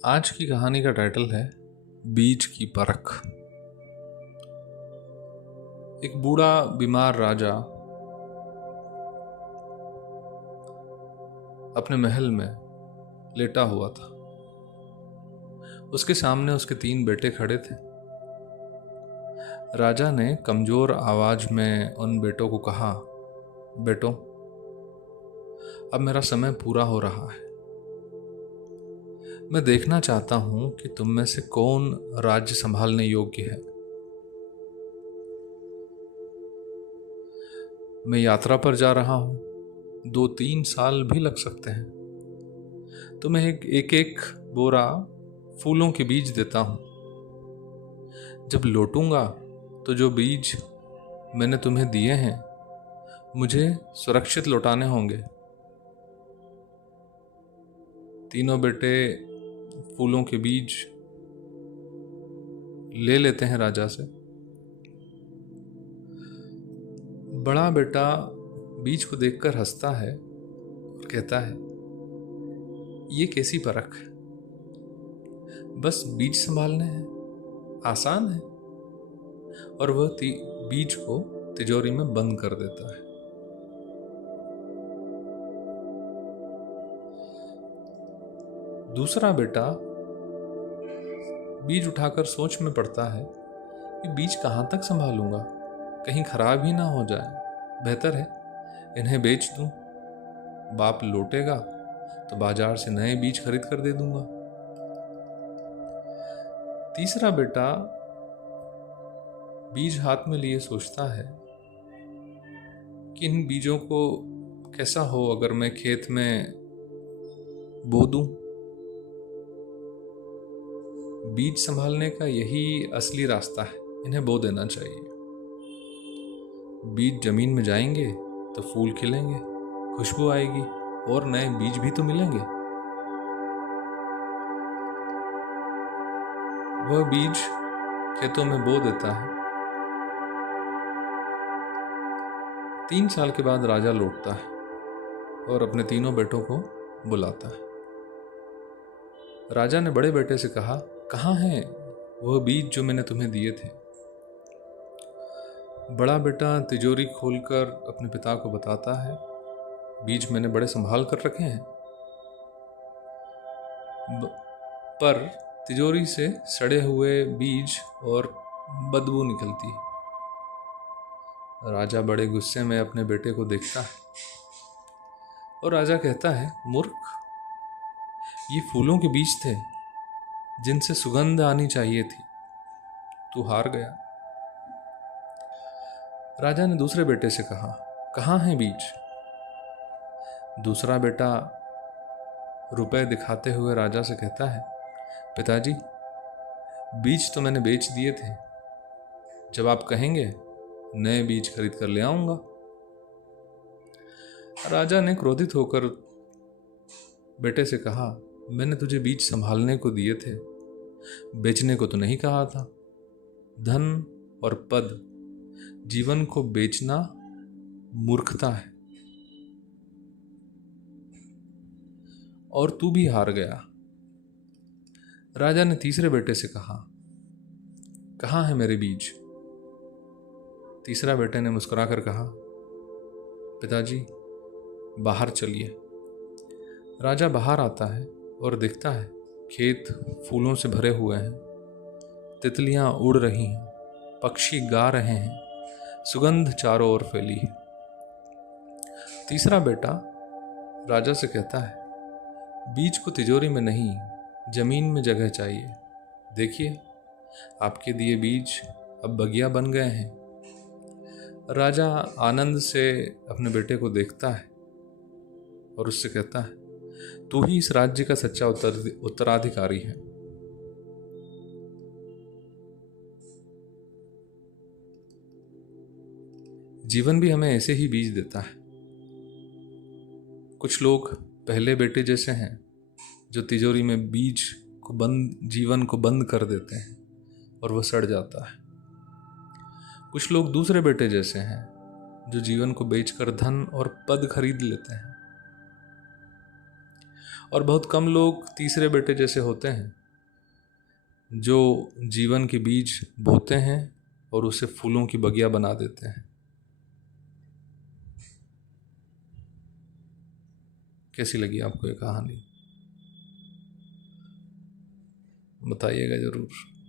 आज की कहानी का टाइटल है बीज की परख। एक बूढ़ा बीमार राजा अपने महल में लेटा हुआ था। उसके सामने उसके 3 बेटे खड़े थे। राजा ने कमजोर आवाज में उन बेटों को कहा, बेटों, अब मेरा समय पूरा हो रहा है। मैं देखना चाहता हूं कि तुम में से कौन राज्य संभालने योग्य है। मैं यात्रा पर जा रहा हूं, 2-3 साल भी लग सकते हैं। तो मैं एक एक बोरा फूलों के बीज देता हूं। जब लौटूंगा तो जो बीज मैंने तुम्हें दिए हैं मुझे सुरक्षित लौटाने होंगे। तीनों बेटे फूलों के बीज ले लेते हैं राजा से। बड़ा बेटा बीज को देखकर हंसता है और कहता है, ये कैसी परख है, बस बीज संभालने हैं, आसान है। और वह बीज को तिजोरी में बंद कर देता है। दूसरा बेटा बीज उठाकर सोच में पड़ता है कि बीज कहाँ तक संभालूंगा, कहीं खराब ही ना हो जाए। बेहतर है इन्हें बेच दूं। बाप लौटेगा तो बाजार से नए बीज खरीद कर दे दूंगा। तीसरा बेटा बीज हाथ में लिए सोचता है कि इन बीजों को कैसा हो अगर मैं खेत में बो दूं। बीज संभालने का यही असली रास्ता है, इन्हें बो देना चाहिए। बीज जमीन में जाएंगे तो फूल खिलेंगे, खुशबू आएगी और नए बीज भी तो मिलेंगे। वह बीज खेतों में बो देता है। 3 साल के बाद राजा लौटता है और अपने तीनों बेटों को बुलाता है। राजा ने बड़े बेटे से कहा, कहाँ हैं वह बीज जो मैंने तुम्हें दिए थे। बड़ा बेटा तिजोरी खोलकर अपने पिता को बताता है, बीज मैंने बड़े संभाल कर रखे हैं, पर तिजोरी से सड़े हुए बीज और बदबू निकलती है। राजा बड़े गुस्से में अपने बेटे को देखता है और राजा कहता है, मूर्ख, ये फूलों के बीज थे जिनसे सुगंध आनी चाहिए थी, तू हार गया। राजा ने दूसरे बेटे से कहा, कहाँ हैं बीज। दूसरा बेटा रुपए दिखाते हुए राजा से कहता है, पिताजी, बीज तो मैंने बेच दिए थे, जब आप कहेंगे नए बीज खरीद कर ले आऊंगा। राजा ने क्रोधित होकर बेटे से कहा, मैंने तुझे बीज संभालने को दिए थे, बेचने को तो नहीं कहा था। धन और पद, जीवन को बेचना मूर्खता है, और तू भी हार गया। राजा ने तीसरे बेटे से कहा, कहाँ है मेरे बीज। तीसरा बेटे ने मुस्कुराकर कहा, पिताजी, बाहर चलिए। राजा बाहर आता है और देखता है खेत फूलों से भरे हुए हैं, तितलियां उड़ रही हैं, पक्षी गा रहे हैं, सुगंध चारों ओर फैली है। तीसरा बेटा राजा से कहता है, बीज को तिजोरी में नहीं, जमीन में जगह चाहिए। देखिए, आपके दिए बीज अब बगिया बन गए हैं। राजा आनंद से अपने बेटे को देखता है और उससे कहता है, तू ही इस राज्य का सच्चा उत्तराधिकारी है। जीवन भी हमें ऐसे ही बीज देता है। कुछ लोग पहले बेटे जैसे हैं जो तिजोरी में बीज को जीवन को बंद कर देते हैं और वह सड़ जाता है। कुछ लोग दूसरे बेटे जैसे हैं जो जीवन को बेचकर धन और पद खरीद लेते हैं। और बहुत कम लोग तीसरे बेटे जैसे होते हैं जो जीवन के बीज बोते हैं और उसे फूलों की बगिया बना देते हैं। कैसी लगी आपको ये कहानी? बताइएगा ज़रूर।